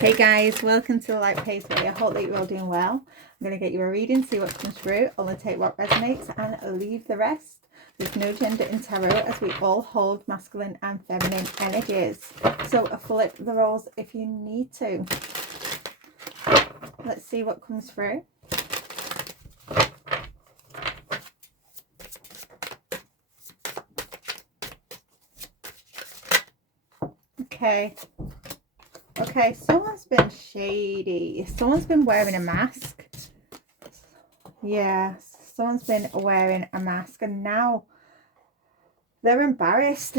Hey guys, welcome to the Light Pace Way. I hope that you're all doing well. I'm going to get you a reading, see what comes through, only take what resonates and leave the rest. There's no gender in tarot as we all hold masculine and feminine energies. So flip the roles if you need to. Let's see what comes through. Okay, someone's been shady. Someone's been wearing a mask. Yeah, someone's been wearing a mask and now they're embarrassed.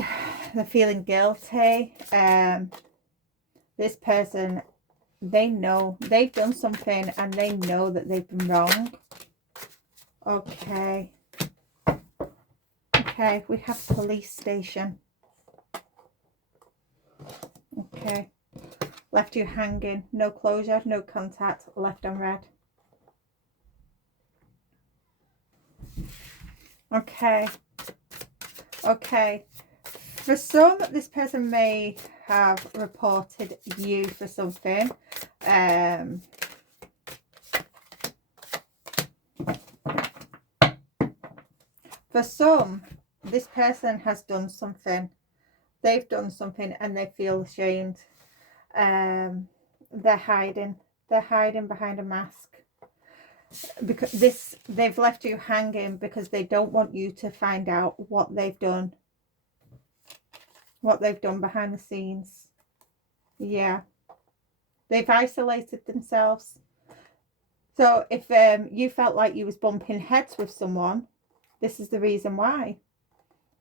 They're feeling guilty. This person, they know they've done something and they know that they've been wrong. Okay, we have police station. Okay, left you hanging, no closure, no contact, left on red. Okay, for some, this person may have reported you for something. For some, this person has done something. They've done something and they feel ashamed. They're hiding behind a mask because they've left you hanging because they don't want you to find out what they've done behind the scenes. Yeah, they've isolated themselves. So if you felt like you was bumping heads with someone, this is the reason why,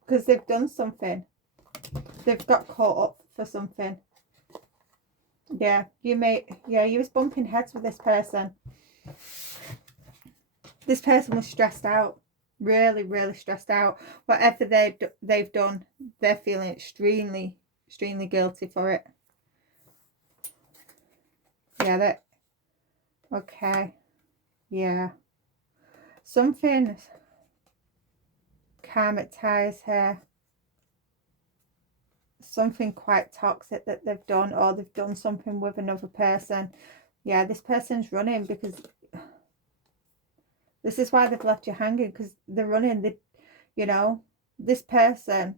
because they've done something. They've got caught up for something. Yeah, you was bumping heads with this person. This person was stressed out, really stressed out. Whatever they've done, they're feeling extremely guilty for it. Yeah, okay. Yeah, something karmic ties here. Something quite toxic that they've done, or they've done something with another person. Yeah, this person's running because this is why they've left you hanging, because they're running. This person,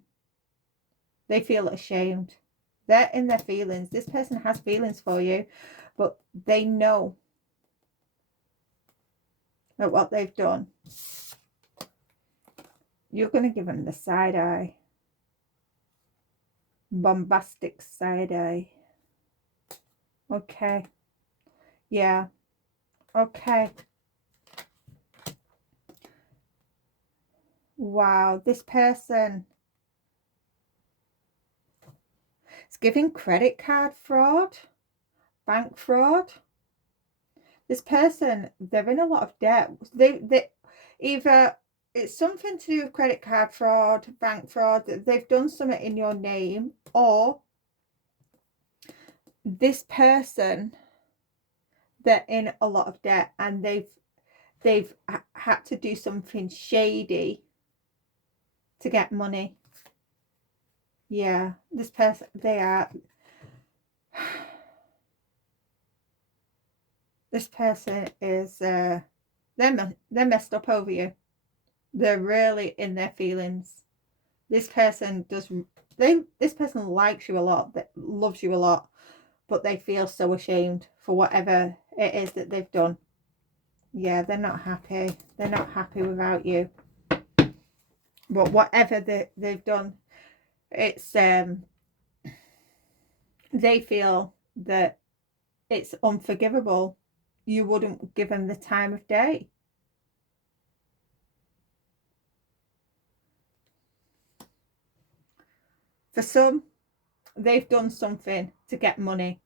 they feel ashamed. They're in their feelings. This person has feelings for you, but they know that what they've done, you're going to give them the side eye. Bombastic side eye. Okay. Yeah. Okay. Wow. This person, it's giving credit card fraud, bank fraud. This person, they're in a lot of debt. They either, it's something to do with credit card fraud, bank fraud. They've done something in your name, or this person, they're in a lot of debt and they've had to do something shady to get money. Yeah, this person, this person is they're messed up over you. They're really in their feelings. This person this person likes you a lot, that loves you a lot, but they feel so ashamed for whatever it is that they've done. Yeah, they're not happy. They're not happy without you. But whatever they've done, it's they feel that it's unforgivable. You wouldn't give them the time of day. For some, they've done something to get money.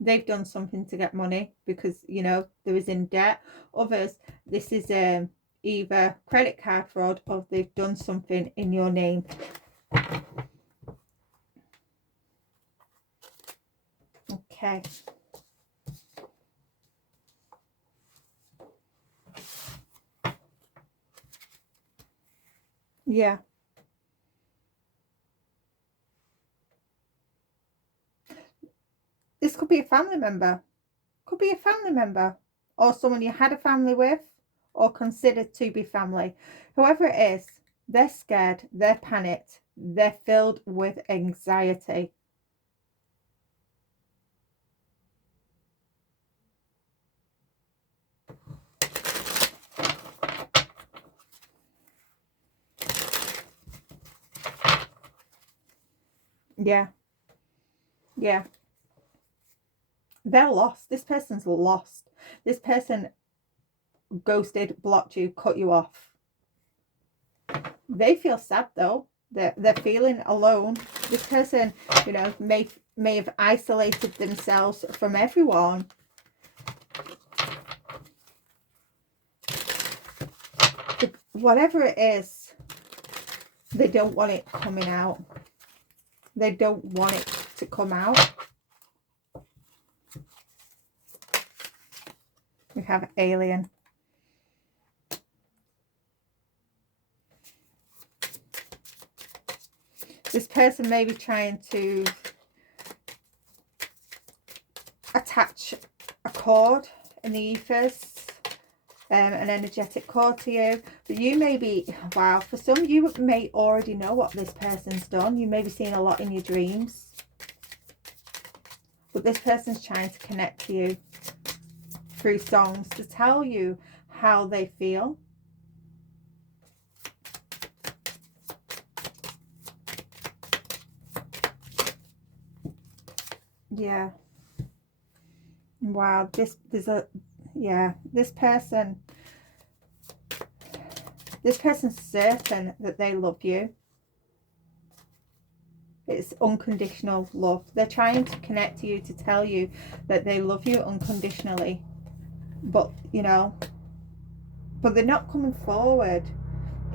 They've done something to get money because, there is in debt. Others, this is either credit card fraud or they've done something in your name. Okay. Yeah. this could be a family member. Could be a family member. Or someone you had a family with. Or considered to be family. Whoever it is, they're scared. They're panicked. They're filled with anxiety. Yeah. Yeah. They're lost. This person's lost. This person ghosted, blocked you, cut you off. They feel sad though. They're feeling alone. This person, you know, may have isolated themselves from everyone. Whatever it is, they don't want it coming out. They don't want it to come out. We have alien. This person may be trying to attach a cord in the ethers, an energetic cord to you. But you may be, wow, for some you may already know what this person's done. You may be seeing a lot in your dreams. But this person's trying to connect to you through songs to tell you how they feel. Yeah. Wow, this person's certain that they love you. It's unconditional love. They're trying to connect to you to tell you that they love you unconditionally. But, you know, but they're not coming forward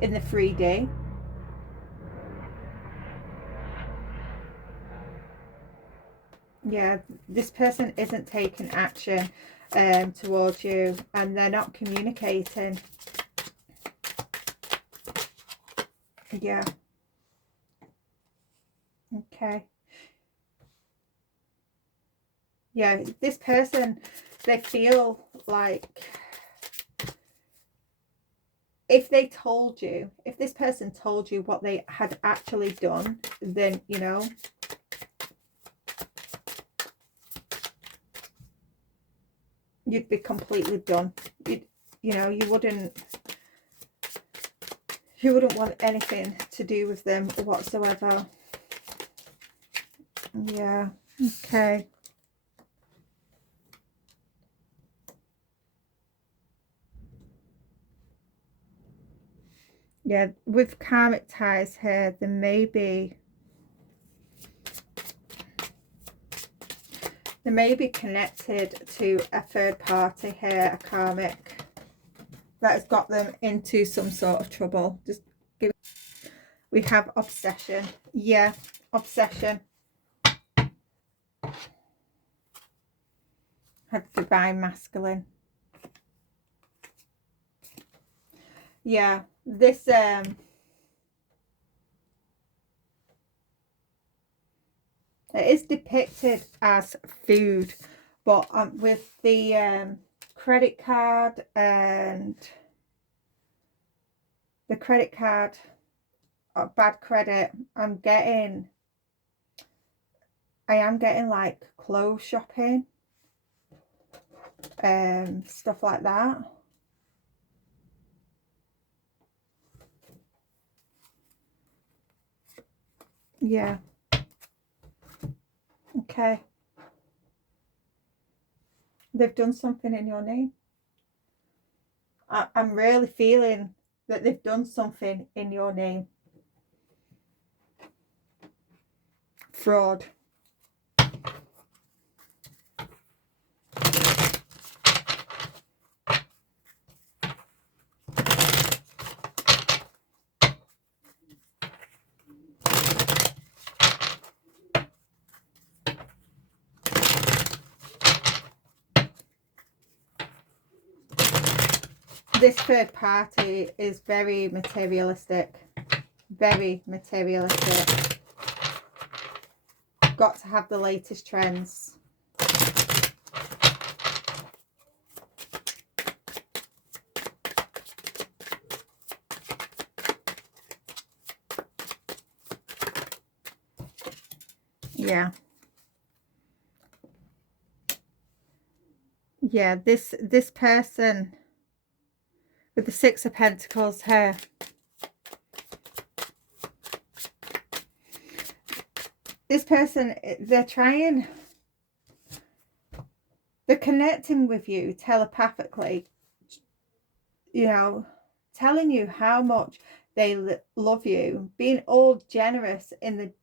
in the 3D. Yeah, this person isn't taking action towards you, and they're not communicating. Yeah. Okay. Yeah, this person, they feel like if they told you, if this person told you what they had actually done, then, you know, you'd be completely done. You know, you wouldn't want anything to do with them whatsoever. Yeah. Okay. Yeah, with karmic ties here, there may be connected to a third party here, a karmic, that has got them into some sort of trouble. Just give. We have obsession. Yeah, obsession. Have divine masculine. Yeah, this it is depicted as food, but with the credit card and the credit card, bad credit, I am getting like clothes shopping, stuff like that. Yeah. Okay. They've done something in your name. I'm really feeling that they've done something in your name. Fraud. This third party is very materialistic. Very materialistic. Got to have the latest trends. Yeah. Yeah, this person with the Six of Pentacles here, this person, they're connecting with you telepathically, you know, telling you how much they love you, being all generous in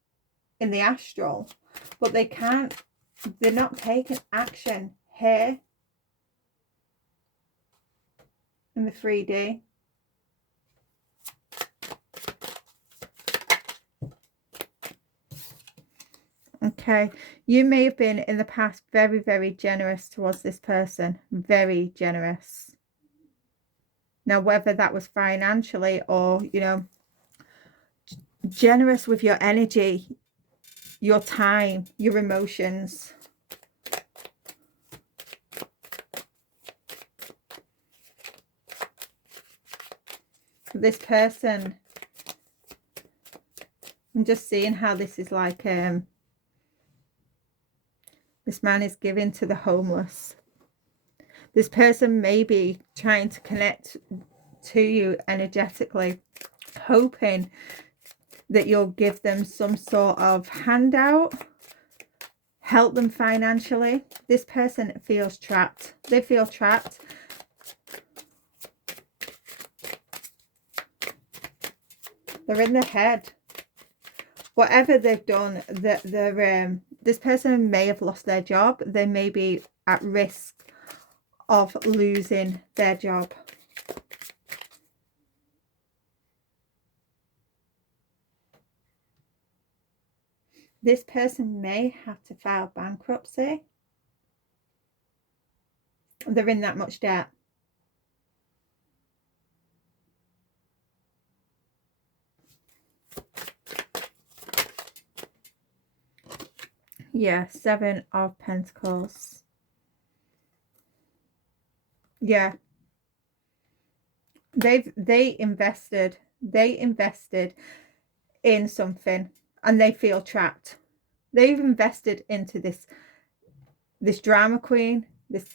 the astral, but they're not taking action here in the 3D. Okay, you may have been in the past very, very generous towards this person, very generous. Now, whether that was financially or, you know, generous with your energy, your time, your emotions. This person, I'm just seeing how this is like, this man is giving to the homeless. This person may be trying to connect to you energetically, hoping that you'll give them some sort of handout, help them financially. This person feels trapped. They feel trapped. They're in their head. Whatever they've done, this person may have lost their job. They may be at risk of losing their job. This person may have to file bankruptcy. They're in that much debt. Yeah, Seven of Pentacles. Yeah. They invested in something and they feel trapped. They've invested into this drama queen, this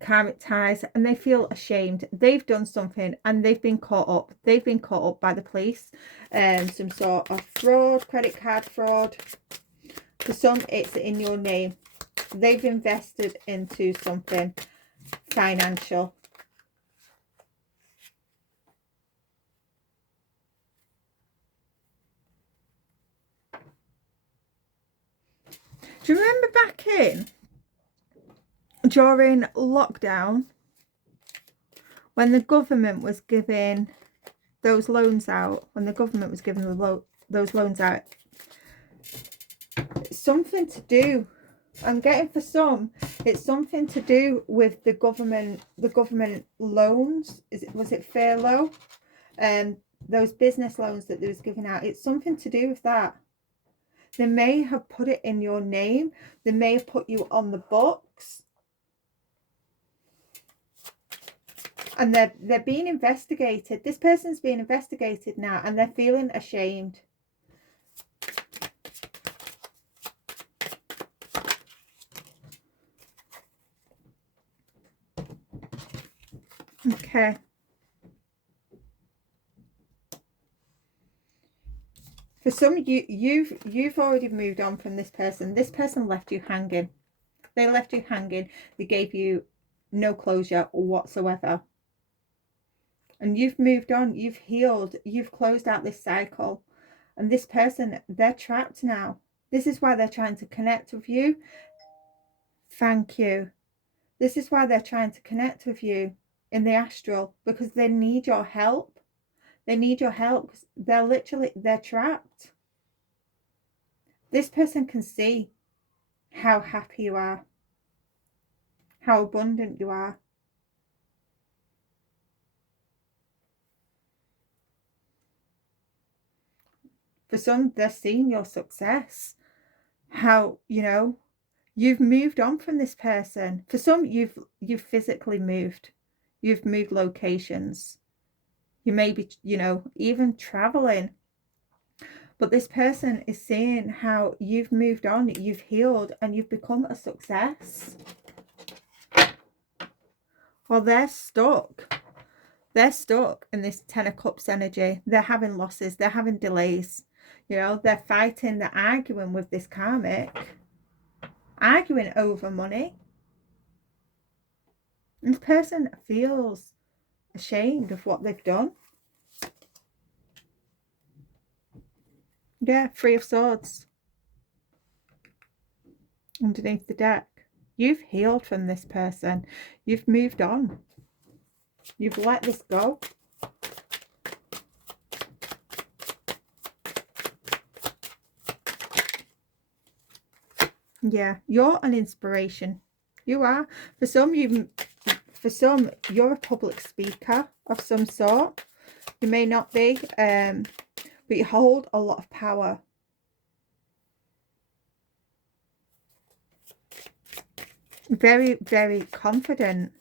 karmic ties, and they feel ashamed. They've done something and they've been caught up. They've been caught up by the police. Some sort of fraud, credit card fraud. For some, it's in your name. They've invested into something financial. Do you remember back during lockdown, when the government was giving those loans out, those loans out, it's something to do, I'm getting for some, it's something to do with the government loans. Was it furlough? Those business loans that they was giving out, it's something to do with that. They may have put it in your name. They may have put you on the books. And they're being investigated. This person's being investigated now and they're feeling ashamed. Okay. For some, you've already moved on from this person. This person left you hanging. They left you hanging. They gave you no closure whatsoever. And you've moved on. You've healed. You've closed out this cycle. And this person, they're trapped now. This is why they're trying to connect with you. Thank you. This is why they're trying to connect with you in the astral, because they need your help. They need your help because they're trapped. This person can see how happy you are, how abundant you are. For some, they're seeing your success, how, you know, you've moved on from this person. For some, you've physically moved. You've moved locations. You may be, you know, even traveling. But this person is seeing how you've moved on, you've healed, and you've become a success. Well, they're stuck. They're stuck in this Ten of Cups energy. They're having losses. They're having delays. You know, they're fighting. They're arguing with this karmic. Arguing over money. And this person feels ashamed of what they've done. Yeah, Three of Swords. Underneath the deck. You've healed from this person. You've moved on. You've let this go. Yeah, you're an inspiration. You are. For some, you're a public speaker of some sort. You may not be, but you hold a lot of power. Very, very confident.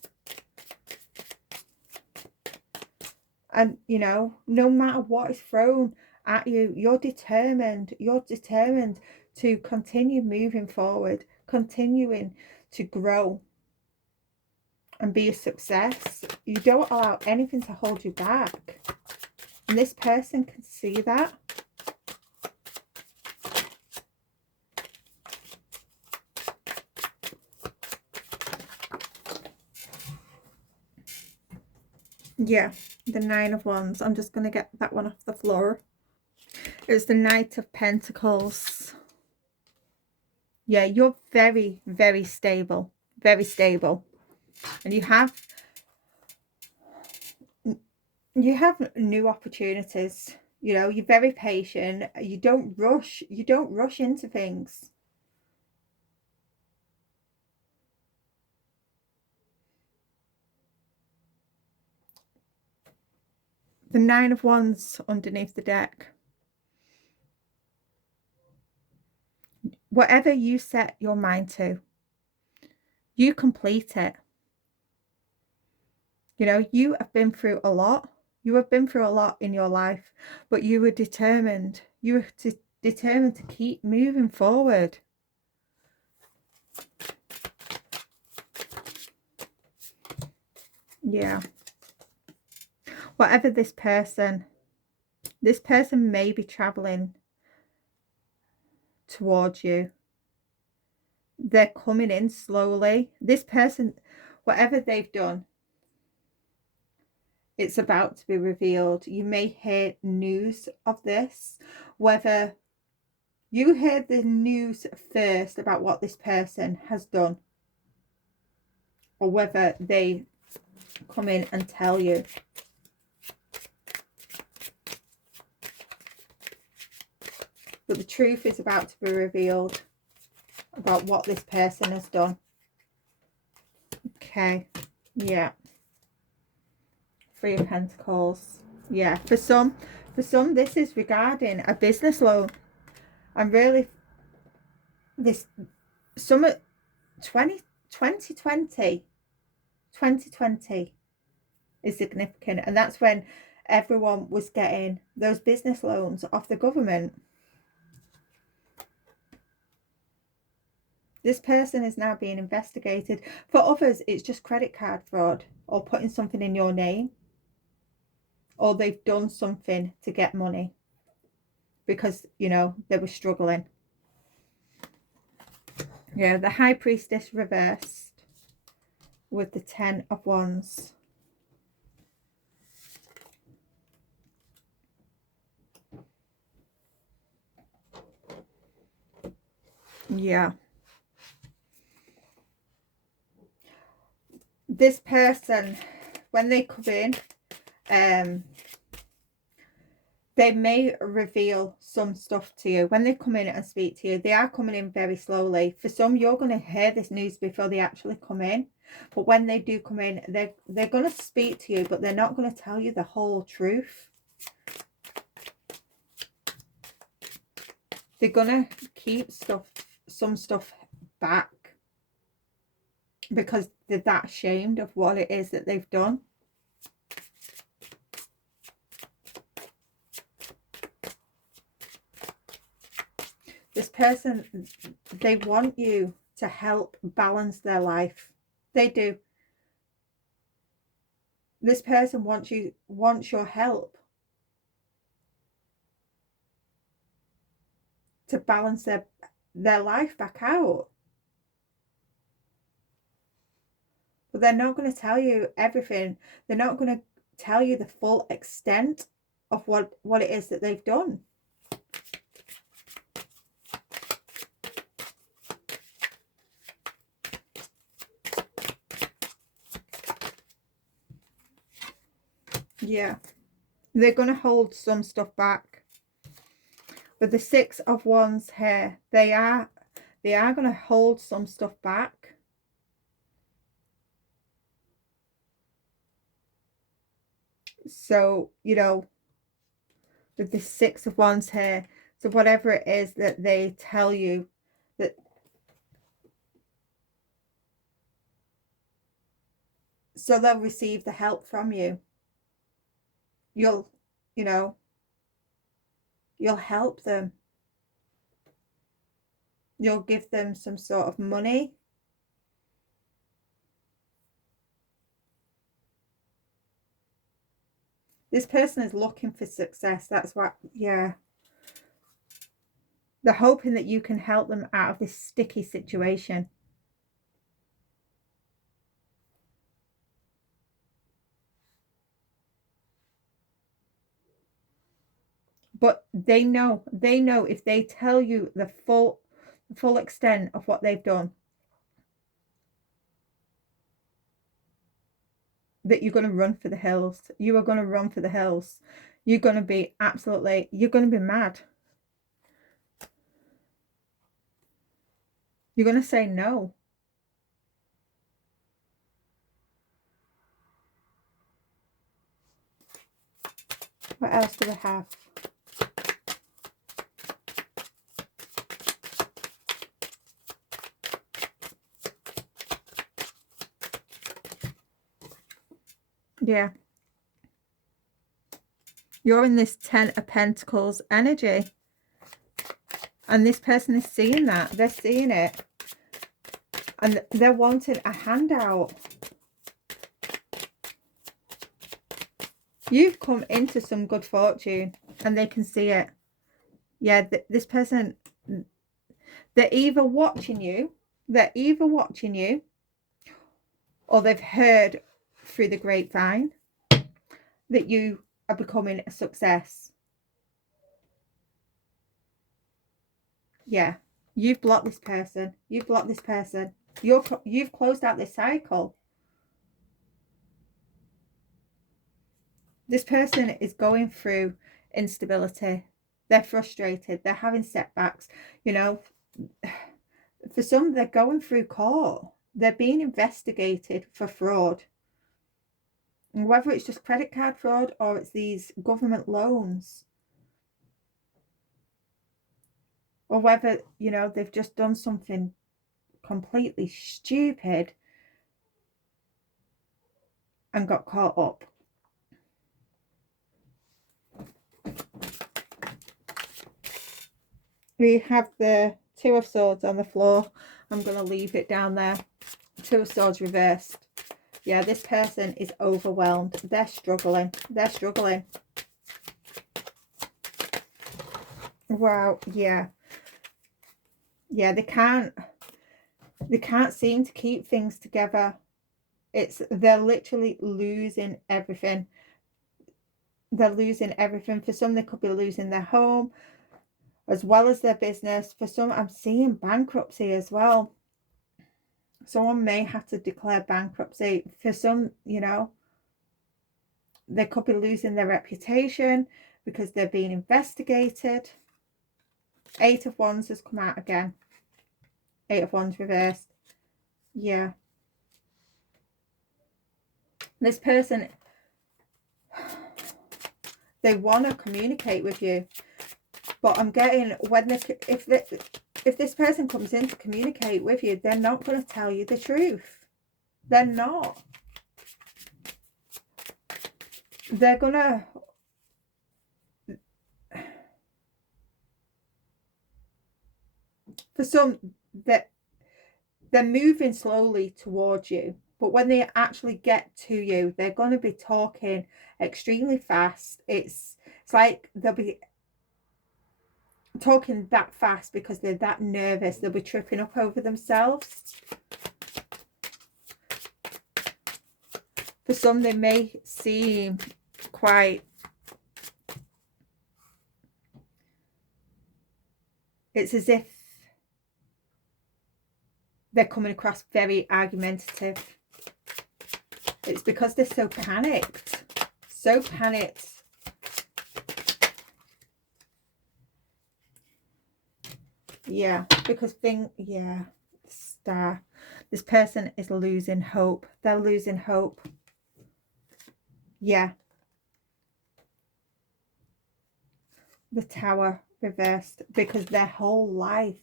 And, you know, no matter what is thrown at you, you're determined. You're determined to continue moving forward, continuing to grow and be a success. You don't allow anything to hold you back. And this person can see that. Yeah, the Nine of Wands. I'm just going to get that one off the floor. It was the Knight of Pentacles. Yeah, you're very, very stable. Very stable. And you have new opportunities. You know, you're very patient. You don't rush. You don't rush into things. The Nine of Wands underneath the deck. Whatever you set your mind to, you complete it. You know, you have been through a lot. You have been through a lot in your life, but you were determined. You were determined to keep moving forward. Yeah. Whatever this person may be traveling towards you. They're coming in slowly. This person, whatever they've done, it's about to be revealed. You may hear news of this, whether you heard the news first about what this person has done, or whether they come in and tell you. But the truth is about to be revealed about what this person has done. Okay, yeah. Three of Pentacles. Yeah, for some this is regarding a business loan. And really, this summer 2020 is significant, and that's when everyone was getting those business loans off the government. This person is now being investigated. For others, it's just credit card fraud or putting something in your name, or they've done something to get money because, you know, they were struggling. Yeah, the High Priestess reversed with the Ten of Wands. Yeah. This person, when they come in, they may reveal some stuff to you. When they come in and speak to you, they are coming in very slowly. For some, you're going to hear this news before they actually come in. But when they do come in, they're going to speak to you, but they're not going to tell you the whole truth. They're going to keep some stuff back because they're that ashamed of what it is that they've done. person, they want you to help balance their life. They do. This person wants your help to balance their life back out. But they're not going to tell you everything. They're not going to tell you the full extent of what it is that they've done. Yeah. They're going to hold some stuff back. With the Six of Wands here, they are going to hold some stuff back. So, you know, with the Six of Wands here, so whatever it is that they tell you, that so they'll receive the help from you. You'll, you know, you'll help them. You'll give them some sort of money. This person is looking for success. That's what, yeah. They're hoping that you can help them out of this sticky situation. But they know if they tell you the full extent of what they've done, that you're going to run for the hills. You are going to run for the hills. You're going to be absolutely, you're going to be mad. You're going to say no. What else do we have? Yeah. You're in this Ten of Pentacles energy. And this person is seeing that. They're seeing it. And they're wanting a handout. You've come into some good fortune and they can see it. Yeah, this person, they're either watching you, or they've heard through the grapevine that you are becoming a success. Yeah, you've blocked this person. You've blocked this person. You've closed out this cycle. This person is going through instability. They're frustrated. They're having setbacks. You know, for some, they're going through court. They're being investigated for fraud. And whether it's just credit card fraud or it's these government loans, or whether, you know, they've just done something completely stupid and got caught up. We have the Two of Swords on the floor. I'm going to leave it down there. Two of Swords reversed. Yeah, this person is overwhelmed. They're struggling. They're struggling. Wow, yeah. Yeah, they can't seem to keep things together. They're literally losing everything. They're losing everything. For some, they could be losing their home as well as their business. For some, I'm seeing bankruptcy as well. Someone may have to declare bankruptcy. For some, you know, they could be losing their reputation because they're being investigated. Eight of Wands has come out again. Eight of Wands reversed. Yeah. This person, they want to communicate with you, but I'm getting when if this person comes in to communicate with you, they're not going to tell you the truth. They're not. They're gonna, For some, that they're moving slowly towards you, but when they actually get to you, they're going to be talking extremely fast. It's like they'll be talking that fast because they're that nervous. They'll be tripping up over themselves. For some, they may seem quite, it's as if they're coming across very argumentative. It's because they're so panicked. So panicked. Yeah, because Star. This person is losing hope. They're losing hope. Yeah. The Tower reversed, because their whole life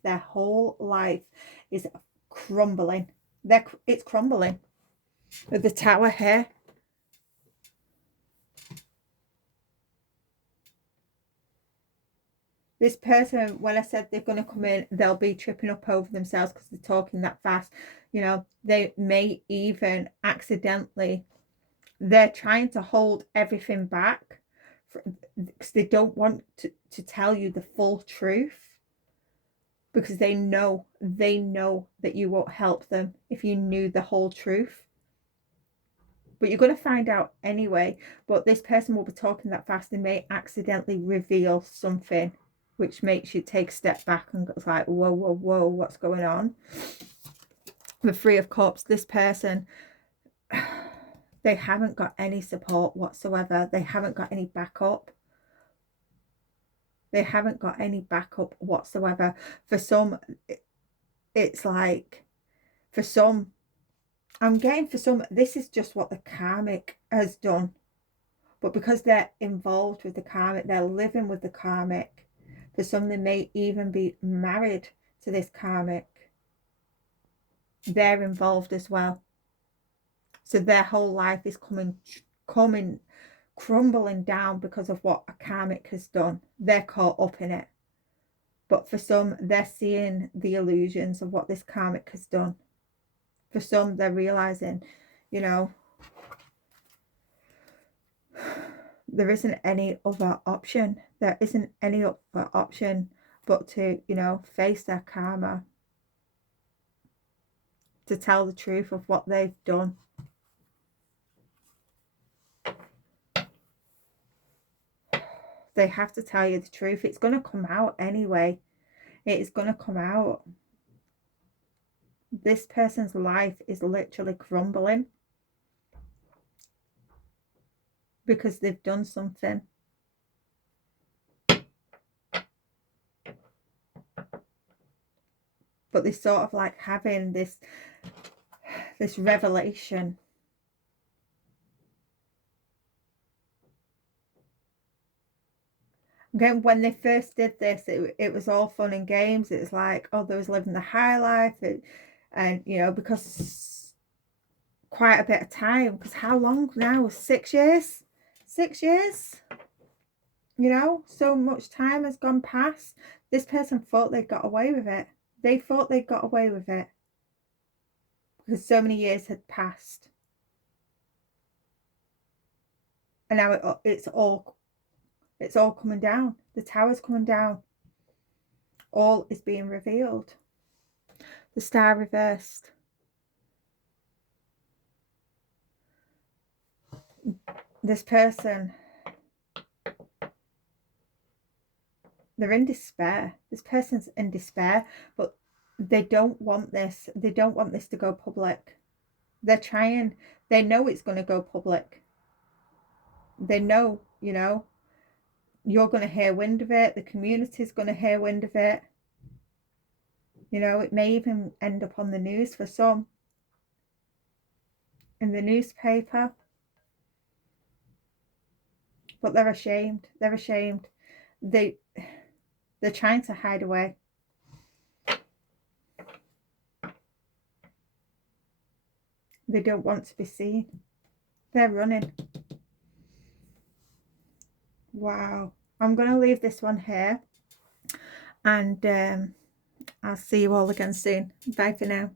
is crumbling. It's crumbling. With the Tower here. This person, when I said they're going to come in, they'll be tripping up over themselves because they're talking that fast. You know, they may even accidentally, they're trying to hold everything back because they don't want to tell you the full truth, because they know that you won't help them if you knew the whole truth. But you're going to find out anyway. But this person will be talking that fast and may accidentally reveal something which makes you take a step back and goes like, whoa, whoa, whoa, what's going on? The Three of Cups, this person, they haven't got any support whatsoever. They haven't got any backup. They haven't got any backup whatsoever. For some, it's like, for some, I'm getting for some, this is just what the karmic has done. But because they're involved with the karmic, they're living with the karmic. For some, they may even be married to this karmic. They're involved as well. So their whole life is crumbling down because of what a karmic has done. They're caught up in it. But for some, they're seeing the illusions of what this karmic has done. For some, they're realizing, you know, there isn't any other option. There isn't any other option but to, you know, face their karma, to tell the truth of what they've done. They have to tell you the truth. It's going to come out anyway. It is going to come out. This person's life is literally crumbling because they've done something. But they're sort of like having this revelation. Again, when they first did this, it was all fun and games. It was like, oh, they was living the high life. And, you know, because quite a bit of time. Because how long now? 6 years? 6 years? You know, so much time has gone past. This person thought they got away with it. They thought they got away with it because so many years had passed. And now it's all coming down. The Tower's coming down. All is being revealed. The Star reversed. This person, they're in despair. This person's in despair, but they don't want this. They don't want this to go public. They're trying. They know it's going to go public. They know, you know, you're going to hear wind of it. The community's going to hear wind of it. You know, it may even end up on the news for some. In the newspaper. But they're ashamed. They're ashamed. They're trying to hide away. They don't want to be seen. They're running. Wow. I'm going to leave this one here. And I'll see you all again soon. Bye for now.